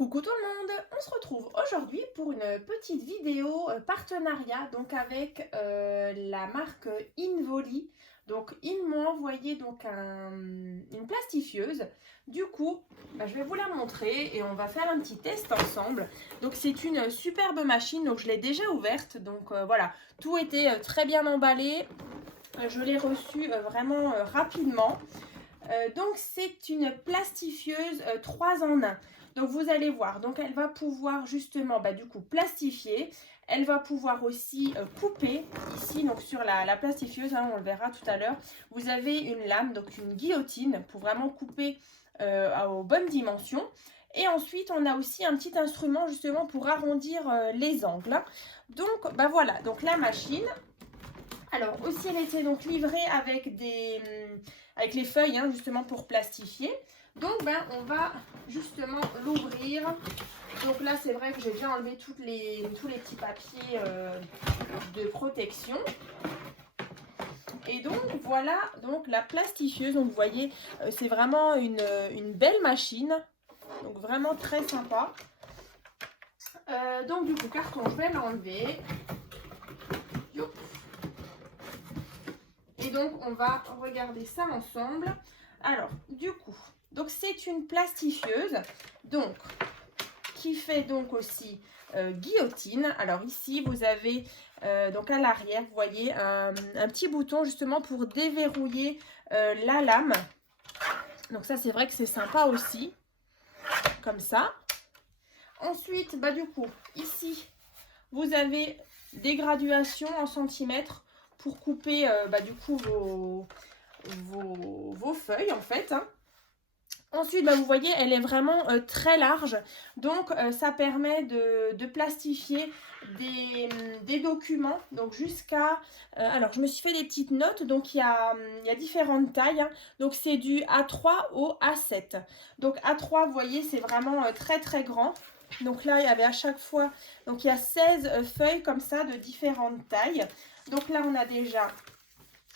Coucou tout le monde, on se retrouve aujourd'hui pour une petite vidéo partenariat donc avec la marque Involi. Donc ils m'ont envoyé donc une plastifieuse. Du coup, je vais vous la montrer et on va faire un petit test ensemble. Donc c'est une superbe machine, donc je l'ai déjà ouverte. Donc voilà, tout était très bien emballé. Je l'ai reçue vraiment rapidement. Donc c'est une plastifieuse 3 en 1. Donc vous allez voir, donc elle va pouvoir justement du coup plastifier. Elle va pouvoir aussi couper ici, donc sur la plastifieuse, on le verra tout à l'heure. Vous avez une lame, donc une guillotine pour vraiment couper aux bonnes dimensions. Et ensuite, on a aussi un petit instrument justement pour arrondir les angles. Donc voilà, donc la machine. Alors aussi, elle était donc livrée avec avec les feuilles justement pour plastifier. Donc on va justement l'ouvrir. Donc là c'est vrai que j'ai bien enlevé tous les petits papiers de protection. Et donc voilà donc la plastifieuse. Donc vous voyez c'est vraiment une belle machine. Donc vraiment très sympa. Donc du coup carton je vais l'enlever. Et donc on va regarder ça ensemble. Alors du coup, donc c'est une plastifieuse donc qui fait donc aussi guillotine. Alors ici vous avez donc à l'arrière, vous voyez un petit bouton justement pour déverrouiller la lame. Donc ça c'est vrai que c'est sympa aussi, comme ça. Ensuite du coup ici vous avez des graduations en centimètres pour couper du coup vos feuilles en fait. Ensuite, vous voyez, elle est vraiment très large. Donc, ça permet de plastifier des documents. Donc, jusqu'à... alors, je me suis fait des petites notes. Donc, il y a différentes tailles. Donc, c'est du A3 au A7. Donc, A3, vous voyez, c'est vraiment très, très grand. Donc, là, il y avait à chaque fois... Donc, il y a 16 feuilles comme ça de différentes tailles. Donc, là, on a déjà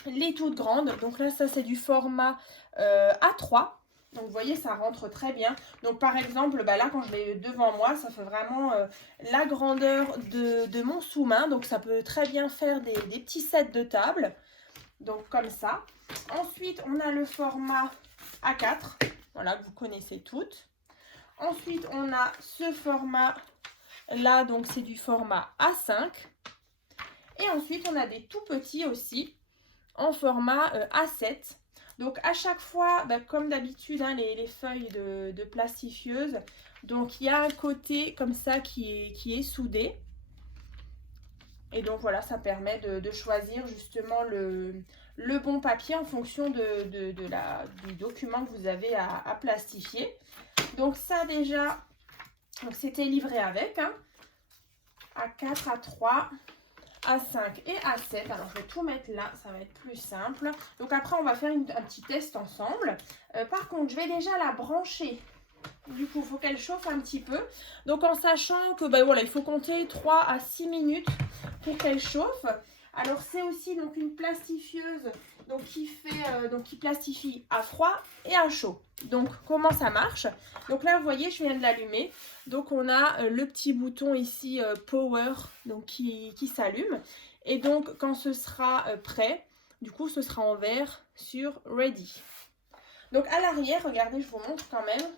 les toutes grandes. Donc, là, ça, c'est du format A3. Donc, vous voyez, ça rentre très bien. Donc, par exemple, là, quand je l'ai devant moi, ça fait vraiment la grandeur de mon sous-main. Donc, ça peut très bien faire des petits sets de table. Donc, comme ça. Ensuite, on a le format A4. Voilà, que vous connaissez toutes. Ensuite, on a ce format-là. Donc, c'est du format A5. Et ensuite, on a des tout petits aussi en format A7. Donc à chaque fois, comme d'habitude, les feuilles de plastifieuse, donc il y a un côté comme ça qui est soudé. Et donc voilà, ça permet de choisir justement le bon papier en fonction du document que vous avez à plastifier. Donc ça déjà, c'était livré avec, A4, A3... A5 et A7. Alors, je vais tout mettre là, ça va être plus simple. Donc, après, on va faire un petit test ensemble. Par contre, je vais déjà la brancher. Du coup, il faut qu'elle chauffe un petit peu. Donc, en sachant que, voilà, il faut compter 3 à 6 minutes pour qu'elle chauffe. Alors, c'est aussi donc une plastifieuse qui plastifie à froid et à chaud. Donc, comment ça marche? Donc là, vous voyez, je viens de l'allumer. Donc, on a le petit bouton ici Power donc qui s'allume. Et donc, quand ce sera prêt, du coup, ce sera en vert sur Ready. Donc, à l'arrière, regardez, je vous montre quand même.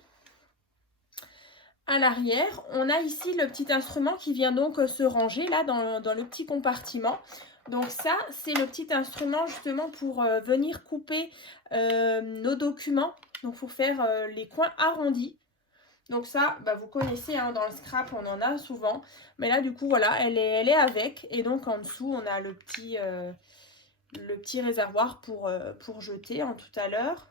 À l'arrière, on a ici le petit instrument qui vient donc se ranger là dans le petit compartiment. Donc ça, c'est le petit instrument justement pour venir couper nos documents, donc pour faire les coins arrondis. Donc ça, vous connaissez, dans le scrap, on en a souvent. Mais là, du coup, voilà, elle est avec. Et donc en dessous, on a le petit réservoir pour jeter tout à l'heure.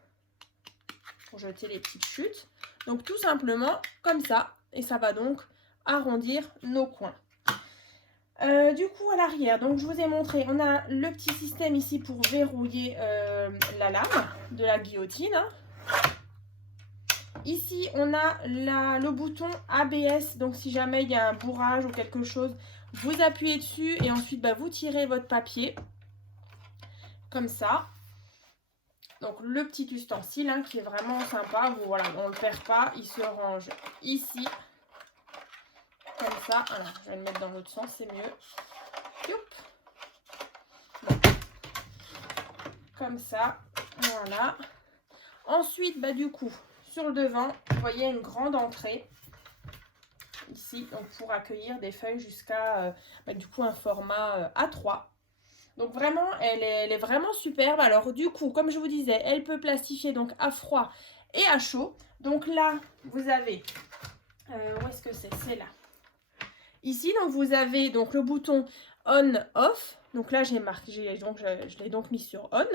Pour jeter les petites chutes. Donc tout simplement comme ça. Et ça va donc arrondir nos coins. Du coup, à l'arrière, donc je vous ai montré, on a le petit système ici pour verrouiller la lame de la guillotine. Ici, on a le bouton ABS, donc si jamais il y a un bourrage ou quelque chose, vous appuyez dessus et ensuite vous tirez votre papier, comme ça. Donc le petit ustensile qui est vraiment sympa, voilà, on ne le perd pas, il se range ici. comme ça. Voilà, je vais le mettre dans l'autre sens, c'est mieux. Youp. Bon. Comme ça, voilà. Ensuite, bah, du coup, sur le devant, vous voyez une grande entrée. Ici, donc pour accueillir des feuilles jusqu'à du coup un format A3. Donc vraiment, elle est vraiment superbe. Alors du coup, comme je vous disais, elle peut plastifier donc à froid et à chaud. Donc là, vous avez, où est-ce que c'est? C'est là. Ici, donc vous avez donc le bouton on/off. Donc là, j'ai marqué, je l'ai donc mis sur on.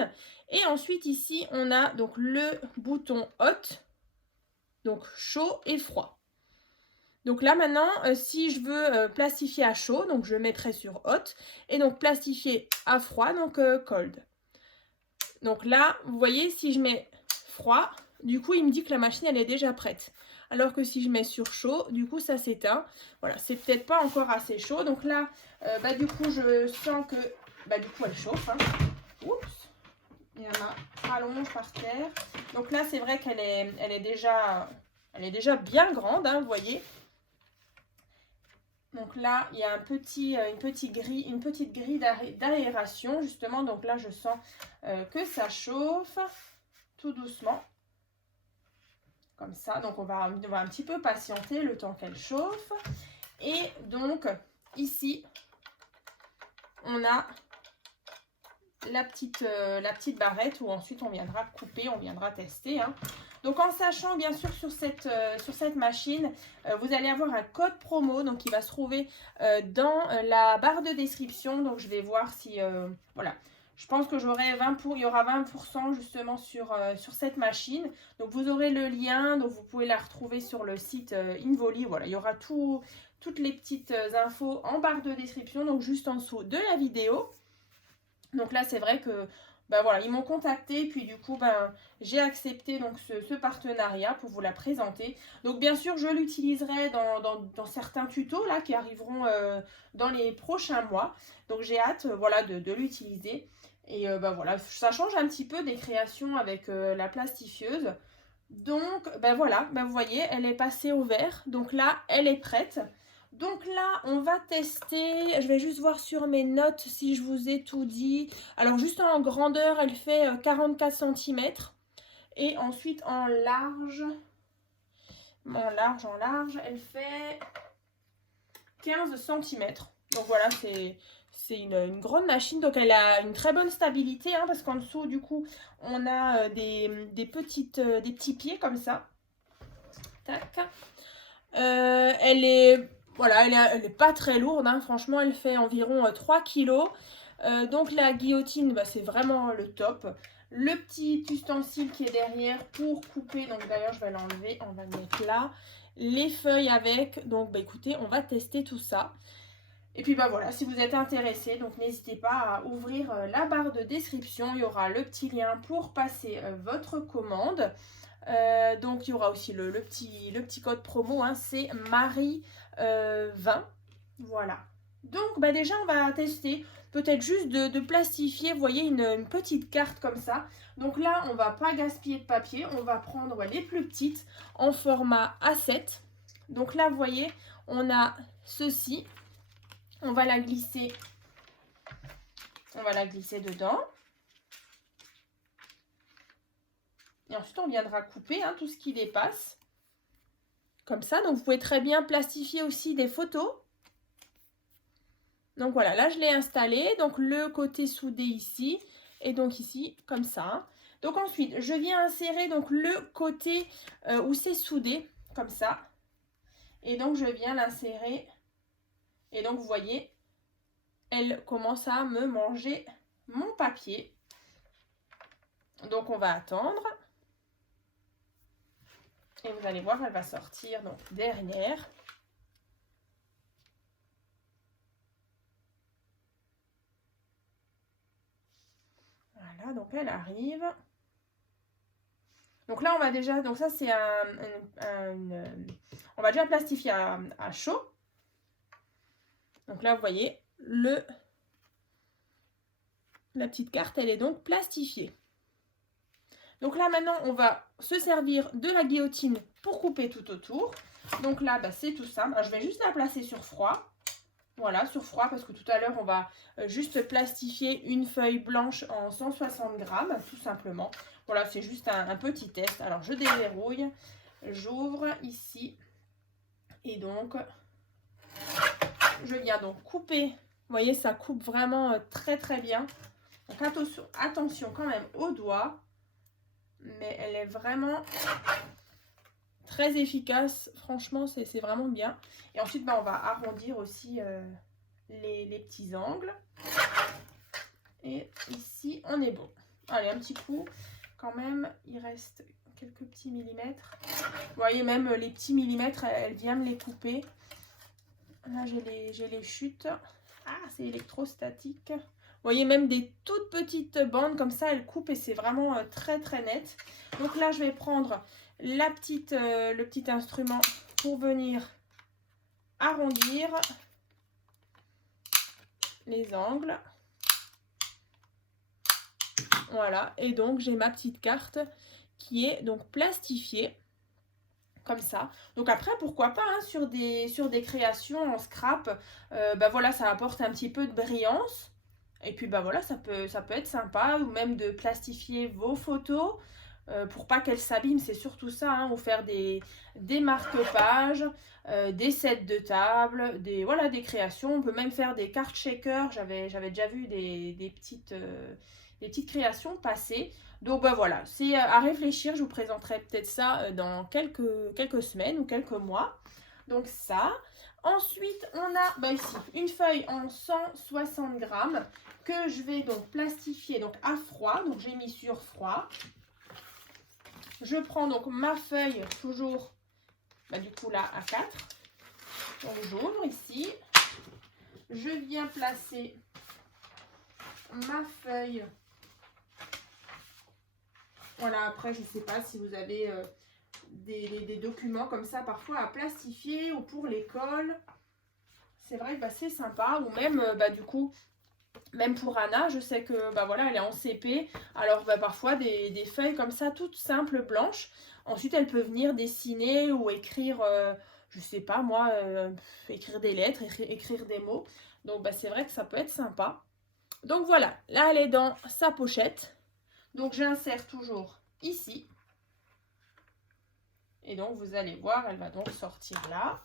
Et ensuite ici, on a donc le bouton hot, donc chaud et froid. Donc là maintenant, si je veux plastifier à chaud, donc je mettrai sur hot, et donc plastifier à froid, donc cold. Donc là, vous voyez, si je mets froid, du coup il me dit que la machine elle est déjà prête. Alors que si je mets sur chaud, du coup ça s'éteint. Voilà, c'est peut-être pas encore assez chaud. Donc là, du coup je sens que du coup elle chauffe. Hein. Oups, il y en a rallonge par terre. Donc là c'est vrai qu'elle est déjà bien grande, hein, vous voyez. Donc là, il y a une petite grille d'aération, justement. Donc là, je sens que ça chauffe tout doucement. Comme ça. Donc on va un petit peu patienter le temps qu'elle chauffe. Et donc, ici, on a la petite barrette où ensuite on viendra couper, on viendra tester. Hein. Donc en sachant bien sûr sur cette machine, vous allez avoir un code promo donc qui va se trouver dans la barre de description. Donc je vais voir si, voilà, je pense que il y aura 20% justement sur cette machine. Donc vous aurez le lien, donc vous pouvez la retrouver sur le site Involi. Voilà, il y aura toutes les petites infos en barre de description, donc juste en dessous de la vidéo. Donc là c'est vrai que voilà, ils m'ont contacté, puis du coup, j'ai accepté donc ce partenariat pour vous la présenter. Donc bien sûr, je l'utiliserai dans certains tutos là qui arriveront dans les prochains mois. Donc j'ai hâte voilà, de l'utiliser. Et voilà, ça change un petit peu des créations avec la plastifieuse. Donc voilà, vous voyez, elle est passée au vert. Donc là, elle est prête. Donc là, on va tester, je vais juste voir sur mes notes si je vous ai tout dit. Alors juste en grandeur, elle fait 44 cm. Et ensuite en large, elle fait 15 cm. Donc voilà, c'est une grande machine. Donc elle a une très bonne stabilité, hein, parce qu'en dessous, du coup, on a des petits pieds comme ça. Tac. Elle est... Voilà, elle est pas très lourde, hein. Franchement, elle fait environ 3 kg. Donc la guillotine, c'est vraiment le top. Le petit ustensile qui est derrière pour couper, donc d'ailleurs je vais l'enlever, on va le mettre là. Les feuilles avec, donc écoutez, on va tester tout ça. Et puis voilà, si vous êtes intéressé, donc n'hésitez pas à ouvrir la barre de description. Il y aura le petit lien pour passer votre commande. Donc il y aura aussi le petit code promo, hein, c'est Marie 20. Voilà. Donc déjà on va tester peut-être juste de plastifier, vous voyez, une petite carte comme ça. Donc là on va pas gaspiller de papier, on va prendre les plus petites en format A7. Donc là vous voyez, on a ceci. On va la glisser dedans. Et ensuite, on viendra couper tout ce qui dépasse. Comme ça. Donc, vous pouvez très bien plastifier aussi des photos. Donc, voilà. Là, je l'ai installé. Donc, le côté soudé ici. Et donc, ici, comme ça. Donc, ensuite, je viens insérer donc, le côté où c'est soudé. Comme ça. Et donc, je viens l'insérer. Et donc, vous voyez, elle commence à me manger mon papier. Donc, on va attendre. Et vous allez voir, elle va sortir donc derrière. Voilà, donc elle arrive. Donc là, on va déjà, donc ça c'est on va déjà plastifier à chaud. Donc là, vous voyez, la petite carte, elle est donc plastifiée. Donc là, maintenant, on va se servir de la guillotine pour couper tout autour. Donc là, bah, c'est tout simple. Alors, je vais juste la placer sur froid. Voilà, sur froid, parce que tout à l'heure, on va juste plastifier une feuille blanche en 160 grammes, tout simplement. Voilà, c'est juste un petit test. Alors, je déverrouille, j'ouvre ici. Et donc, je viens donc couper. Vous voyez, ça coupe vraiment très, très bien. Donc, attention quand même aux doigts. Mais elle est vraiment très efficace. Franchement, c'est vraiment bien. Et ensuite, bah, on va arrondir aussi les petits angles. Et ici, on est bon. Allez, un petit coup. Quand même, il reste quelques petits millimètres. Vous voyez, même les petits millimètres, elle vient me les couper. Là, j'ai les chutes. Ah, c'est électrostatique. Vous voyez, même des toutes petites bandes comme ça, elles coupent et c'est vraiment très, très net. Donc là, je vais prendre le petit instrument pour venir arrondir les angles. Voilà, et donc j'ai ma petite carte qui est donc plastifiée comme ça. Donc après, pourquoi pas hein, sur des créations en scrap, bah voilà, ça apporte un petit peu de brillance. Et puis bah voilà, ça peut être sympa, ou même de plastifier vos photos pour pas qu'elles s'abîment, c'est surtout ça, hein, ou faire des marque-pages, des sets de table, voilà, des créations. On peut même faire des cartes shakers, j'avais déjà vu des petites créations passées. Donc bah voilà, c'est à réfléchir, je vous présenterai peut-être ça dans quelques semaines ou quelques mois. Donc ça. Ensuite, on a bah ici une feuille en 160 grammes que je vais donc plastifier donc à froid. Donc j'ai mis sur froid. Je prends donc ma feuille toujours bah, du coup là à 4. Donc j'ouvre ici. Je viens placer ma feuille. Voilà, après je ne sais pas si vous avez des documents comme ça parfois à plastifier ou pour l'école. C'est vrai que bah, c'est sympa. Ou même bah, du coup, même pour Anna, je sais que bah, voilà, elle est en CP. Alors bah, parfois des feuilles comme ça, toutes simples, blanches. Ensuite, elle peut venir dessiner ou écrire, je sais pas moi, écrire des lettres, écrire des mots. Donc bah, c'est vrai que ça peut être sympa. Donc voilà, là elle est dans sa pochette. Donc j'insère toujours ici. Et donc vous allez voir, elle va donc sortir là.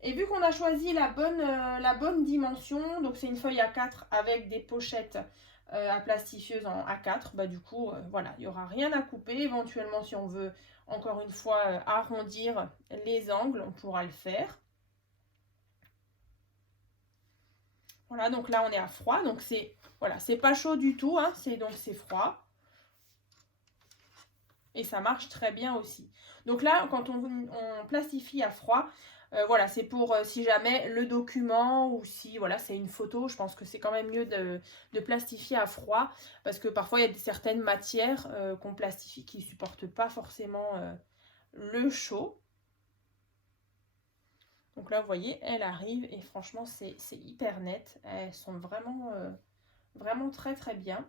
Et vu qu'on a choisi la bonne dimension, donc c'est une feuille A4 avec des pochettes à plastifieuse en A4, bah du coup, voilà, il n'y aura rien à couper. Éventuellement, si on veut, encore une fois, arrondir les angles, on pourra le faire. Voilà, donc là, on est à froid, donc c'est voilà, c'est pas chaud du tout, hein, donc c'est froid. Et ça marche très bien aussi. Donc là, quand on plastifie à froid, voilà, c'est pour si jamais le document ou si voilà, c'est une photo, je pense que c'est quand même mieux de plastifier à froid parce que parfois il y a certaines matières qu'on plastifie qui ne supportent pas forcément le chaud. Donc là, vous voyez, elle arrive et franchement, c'est hyper net. Elles sont vraiment très très bien.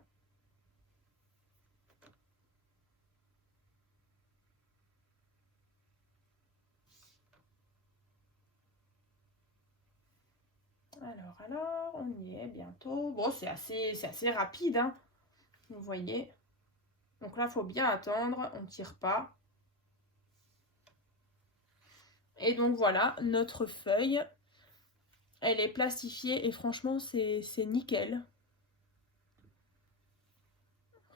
Alors, on y est bientôt. Bon, c'est assez rapide, hein. Vous voyez. Donc là, il faut bien attendre, on ne tire pas. Et donc voilà, notre feuille, elle est plastifiée et franchement, c'est nickel.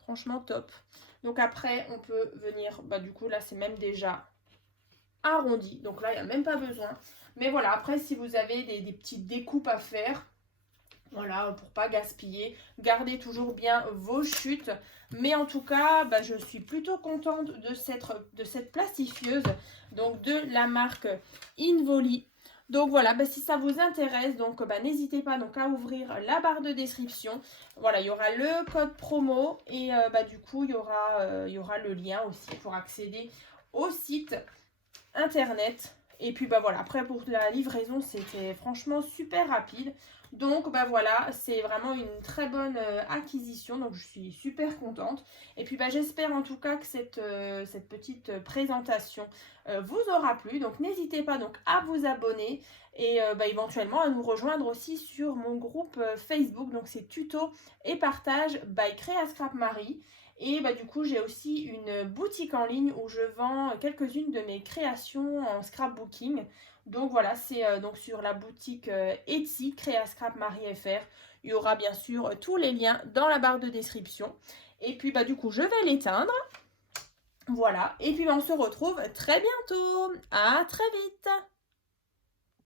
Franchement, top. Donc après, on peut venir, bah du coup, là, c'est même déjà arrondi. Donc là, il n'y a même pas besoin. Mais voilà, après, si vous avez des petites découpes à faire, voilà, pour pas gaspiller, gardez toujours bien vos chutes. Mais en tout cas, bah, je suis plutôt contente de cette plastifieuse, donc de la marque Involi. Donc voilà, bah, si ça vous intéresse, donc bah, n'hésitez pas donc à ouvrir la barre de description. Voilà, il y aura le code promo et bah, du coup, il y aura le lien aussi pour accéder au site internet. Et puis bah voilà, après pour la livraison, c'était franchement super rapide. Donc bah voilà, c'est vraiment une très bonne acquisition, donc je suis super contente. Et puis bah, j'espère en tout cas que cette petite présentation vous aura plu. Donc n'hésitez pas donc à vous abonner et bah, éventuellement à nous rejoindre aussi sur mon groupe Facebook. Donc c'est tuto et partage by Créa Scrap Marie. Et bah, du coup, j'ai aussi une boutique en ligne où je vends quelques-unes de mes créations en scrapbooking. Donc voilà, c'est donc sur la boutique Etsy, Créa Scrap Marie FR. Il y aura bien sûr tous les liens dans la barre de description. Et puis bah, du coup, je vais l'éteindre. Voilà. Et puis bah, on se retrouve très bientôt. À très vite.